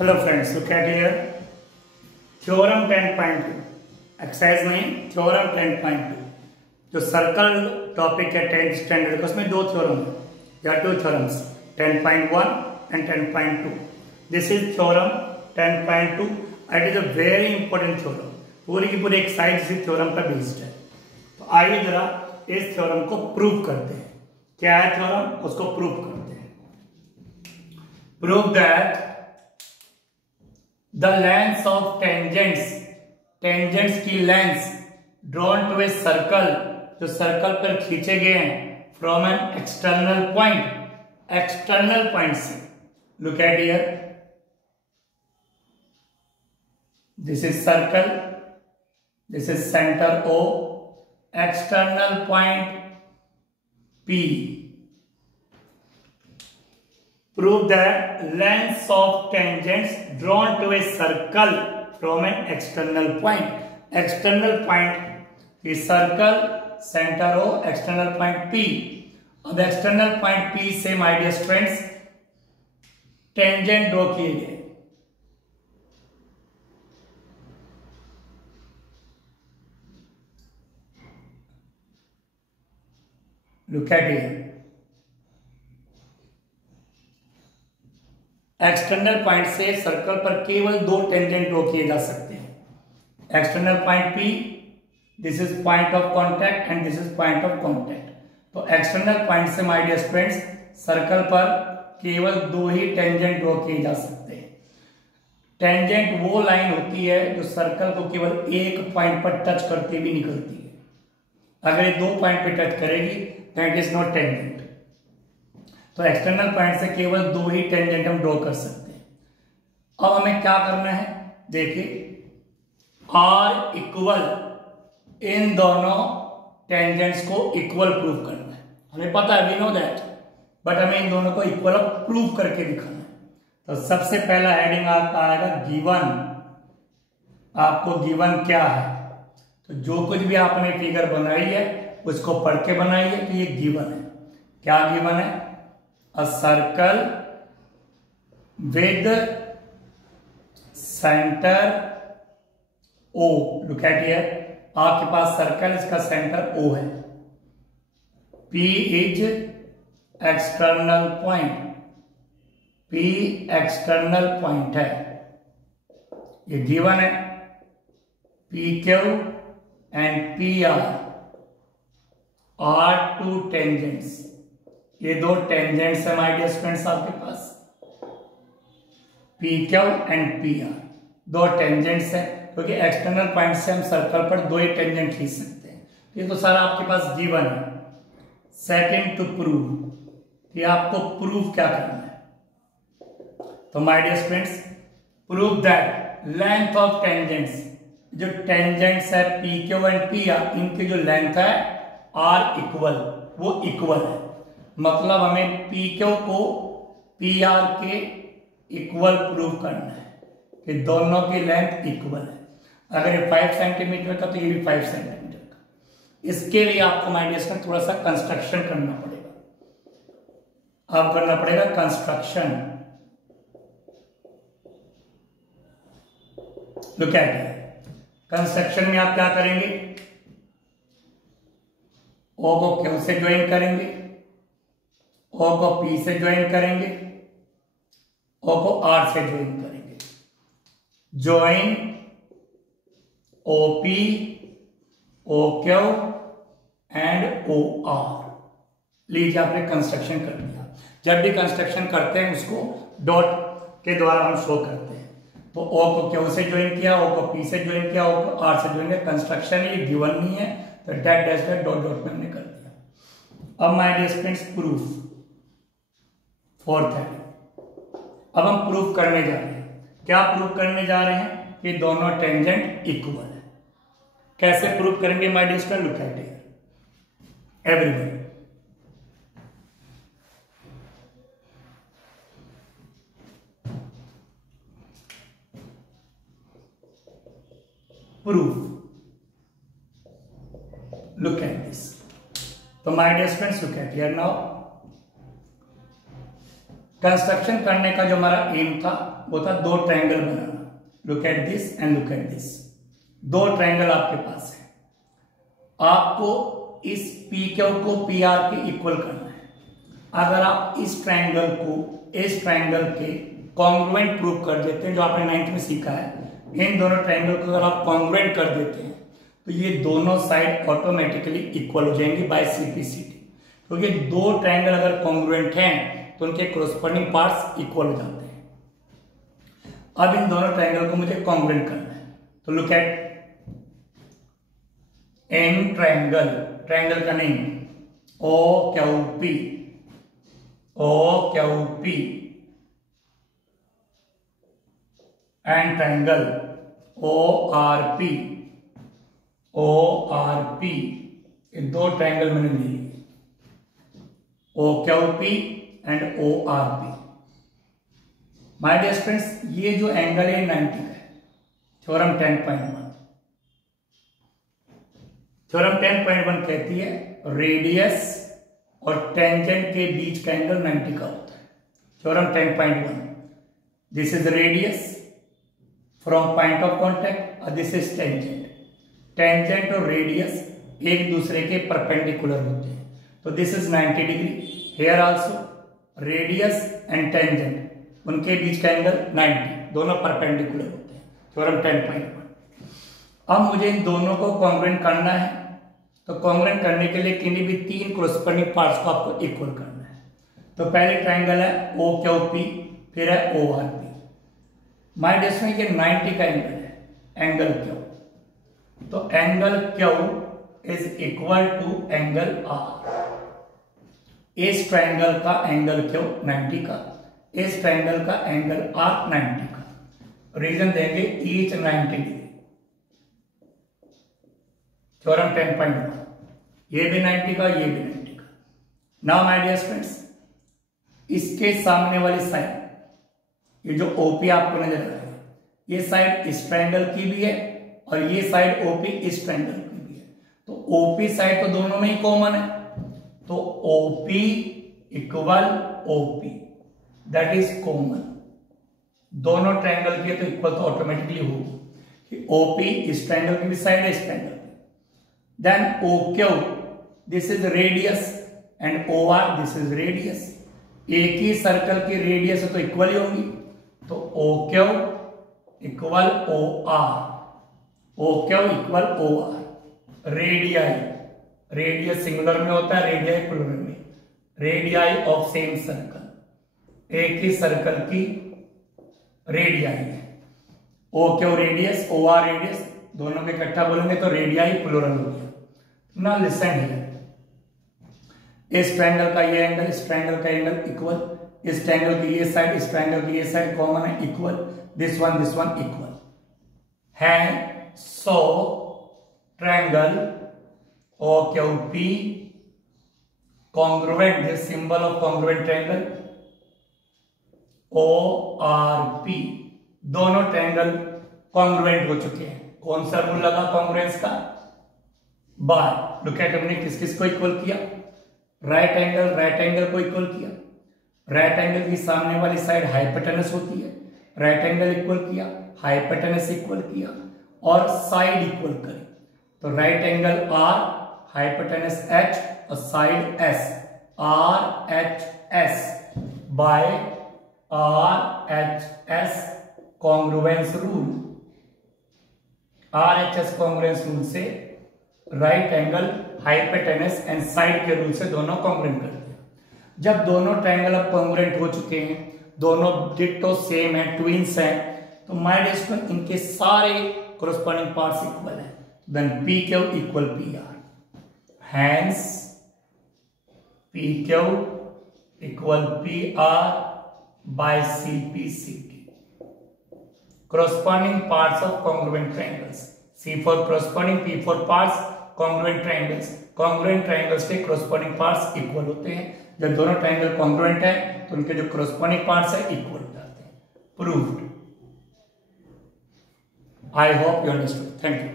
Hello friends, look at here. Theorem 10.2 exercise में theorem 10.2 जो circle topic है 10th standard का, उसमें दो थ्योरम है. There are two theorems 10.1 and 10.2. This is theorem 10.2. It is a very important theorem. पूरी की पूरी एक्सरसाइज इसी थ्योरम पर बेस्ड है. तो आइए जरा इस थ्योरम को प्रूव करते हैं. क्या है थ्योरम, उसको प्रूव करते हैं. Prove that the lengths of tangents की lens drawn to a circle, जो सर्कल पर खींचे गए हैं from an external point से. Look at here, this is circle, this is center O, external point P. Prove that lengths of tangents drawn to a circle from an external point. External point is circle, center O, external point P. On the external point P से my dear friends tangent draw किए गए. Look at here. External point से circle पर केवल दो tangent draw किए जा सकते हैं. External point P, this is point of contact and this is point of contact. तो एक्सटर्नल पॉइंट से माय डियर फ्रेंड्स सर्कल पर केवल दो ही टेंजेंट ड्रॉ किए जा सकते हैं. टेंजेंट वो लाइन होती है जो सर्कल को केवल एक पॉइंट पर टच करते भी निकलती है. अगर ये दो पॉइंट पर टच करेगी दैट इज नॉट टेंजेंट. तो एक्सटर्नल पॉइंट से केवल दो ही टेंजेंट हम ड्रॉ कर सकते हैं. अब हमें क्या करना है, देखिए आर इक्वल, इन दोनों टेंजेंट्स को इक्वल प्रूव करना है. हमें पता है, वी नो दैट, बट हमें इन दोनों को इक्वल प्रूव करके दिखाना है. तो सबसे पहला हेडिंग आपका आएगा गिवन. आपको गिवन क्या है, तो जो कुछ भी आपने फिगर बनाई है उसको पढ़ के बनाई है. तो ये गिवन है. क्या गिवन है? A circle with center O. Look at here. आपके पास सर्कल, इसका सेंटर O है. P is external point. P external point है. ये गिवन है. PQ and PR are two tangents. ये दो टेंजेंट्स है माय डियर स्टूडेंट्स आपके पास. P Q and P R दो टेंजेंट्स है, क्योंकि एक्सटर्नल पॉइंट से हम सर्कल पर दो ही टेंजेंट खींच सकते हैं. ये तो सारा आपके पास गिवन है. सेकंड टू प्रूव, कि आपको प्रूव क्या करना है. तो my dear students prove that length of tangents, जो टेंजेंट्स है P Q and P R, इनकी जो लेंथ है आर इक्वल, वो इक्वल है. मतलब हमें पी क्यू को पी आर के इक्वल प्रूव करना है कि दोनों की लेंथ इक्वल है. अगर ये 5 सेंटीमीटर का तो ये भी 5 सेंटीमीटर का. इसके लिए आपको माय डियर स्टूडेंट थोड़ा सा कंस्ट्रक्शन करना पड़ेगा. अब करना पड़ेगा construction. Look at it. Construction में आप क्या करेंगे, ओ को क्यू से ज्वाइन करेंगे, ओ को पी से ज्वाइन करेंगे, ओ को आर से ज्वाइन करेंगे. Join OP, O Q and O R. लीजिए आपने कंस्ट्रक्शन कर दिया. जब भी कंस्ट्रक्शन करते हैं उसको डॉट के द्वारा हम शो करते हैं. तो ओ को क्यू से ज्वाइन किया, ओ को पी से ज्वाइन किया, ओ को आर से ज्वाइन किया. कंस्ट्रक्शन ये गिवन नहीं है, तो that dash that dot dot में हमने कर दिया. अब my dear students proof, fourth है. अब हम प्रूफ करने जा रहे हैं. क्या प्रूफ करने जा रहे हैं? कि दोनों टेंजेंट इक्वल है. कैसे प्रूफ करेंगे my dear student? Look at here everyone. Proof, look at this. तो my dear students look at here now. Construction करने का जो हमारा एम था वो था दो ट्रायंगल बनाना। Look at this and look at this, दो ट्रायंगल आपके पास है, आपको इस पी क्यू को पी आर के इक्वल करना है। अगर आप इस ट्रायंगल को इस ट्रायंगल के कॉन्ग्रुएंट प्रूव कर देते हैं, जो आपने 9th में सीखा है, इन दोनों ट्रायंगल को अगर आप कॉन्ग्रुएंट कर देते हैं तो ये दोनों साइड ऑटोमेटिकली इक्वल हो जाएंगी बाय सीपीसीटी। क्योंकि दो ट्रायंगल अगर कॉन्ग्रुएंट हैं तो उनके कोरस्पॉन्डिंग पार्ट्स इक्वल हो जाते हैं। अब इन दोनों ट्रायंगल को मुझे कॉन्ग्रुएंट करना है, तो look at an triangle, triangle का name O Q P, O Q P and triangle O R P, O R P, ये दो ट्रायंगल मैंने लिए, O Q P and O R P. My dear students, ये जो angle है 90 का है। थ्योरम 10.1, थ्योरम 10.1 कहती है रेडियस और टेंजेंट के बीच का एंगल 90 का होता है। Theorem 10.1, this is radius from point of contact और दिस इज टेंजेंट। टेंजेंट और रेडियस एक दूसरे के परपेंडिकुलर होते हैं, तो this is 90 degree. Here also radius and tangent, उनके बीच का एंगल 90, दोनों परपेंडिकुलर होते हैं। थ्योरम 10.1। अब मुझे इन दोनों को कॉन्ग्रुएंट करना है, तो कॉन्ग्रुएंट करने के लिए किन्हीं भी तीन कोरस्पॉन्डिंग पार्ट्स को आपको इक्वल करना है। तो पहले ट्रायंगल है ओ क्यू पी, फिर है O R P. My dear student, ये 90 का एंगल है, एंगल क्यू, तो angle Q is equal to angle R. इस ट्रायंगल का एंगल क्यू 90 का, इस ट्रायंगल का एंगल आर 90 का। रीजन देंगे ईच 90 डिग्री। थ्योरम 10.1, ये भी 90 का, ये भी 90 का। नाउ माय डियर स्टूडेंट्स, इसके सामने वाली साइड, ये जो ओपी आपको नजर आ रहा है, ये साइड इस ट्रायंगल की भी है और ये साइड ओपी इस ट्रायंगल की भी है। तो ओपी साइड तो दोनों में ही कॉमन है, तो OP equal OP, that is common. दोनों ट्रायंगल की तो इक्वल तो ऑटोमेटिकली होगी। ओपी इस ट्रायंगल की भी साइड है, इस ट्रायंगल की। Then O Q, this is radius, and O R, this is radius. एक ही सर्कल की रेडियस तो इक्वल ही होंगी, तो O Q equal O R, O Q equal O R. Radii, radius singular में होता है, रेडियाई प्लूरल में। रेडियाई ऑफ सेम सर्कल, एक ही सर्कल की रेडियाई है। O Q radius, O R radius, दोनों में इकट्ठा बोलेंगे तो रेडियाई प्लूरल हो गया। ना लिसन हियर, इस ट्रायंगल का ये एंगल, इस ट्रायंगल का एंगल इक्वल, इस ट्रायंगल की ये साइड, इस ट्रायंगल की ये साइड कॉमन है, इक्वल। दिस वन इक्वल है। So triangle O Q P congruent, this symbol of congruent triangle O R P, दोनों ट्रायंगल कॉन्ग्रुएंट हो चुके हैं। कौन सा रूल लगा कॉन्ग्रुएंस का? बाय लुक एट, हमने किस किस को इक्वल किया? राइट एंगल को इक्वल किया। राइट एंगल की सामने वाली साइड हाइपोटेनस होती है, राइट एंगल इक्वल किया, हाइपोटेनस इक्वल किया और साइड इक्वल करी। तो right angle R, hypotenuse H और side S, R H S by R H S congruence rule. R H S congruence rule से right angle, hypotenuse and side के rule से दोनों congruent करते हैं। जब दोनों ट्रायंगल अब कॉन्ग्रुएंट हो चुके हैं, दोनों डिट्टो सेम है, ट्विंस हैं, तो माय डियर स्टूडेंट इनके सारे कोरस्पॉन्डिंग पार्ट्स इक्वल हैं। Then P Q equal P R, hence P Q equal P R by C P C T. Corresponding parts of congruent triangles. C for corresponding, P for parts, congruent triangles. Congruent triangles के corresponding parts equal होते हैं। जब दोनों triangle congruent है तो उनके जो corresponding parts है equal हो जाते हैं। Proved. I hope you understood. Thank you.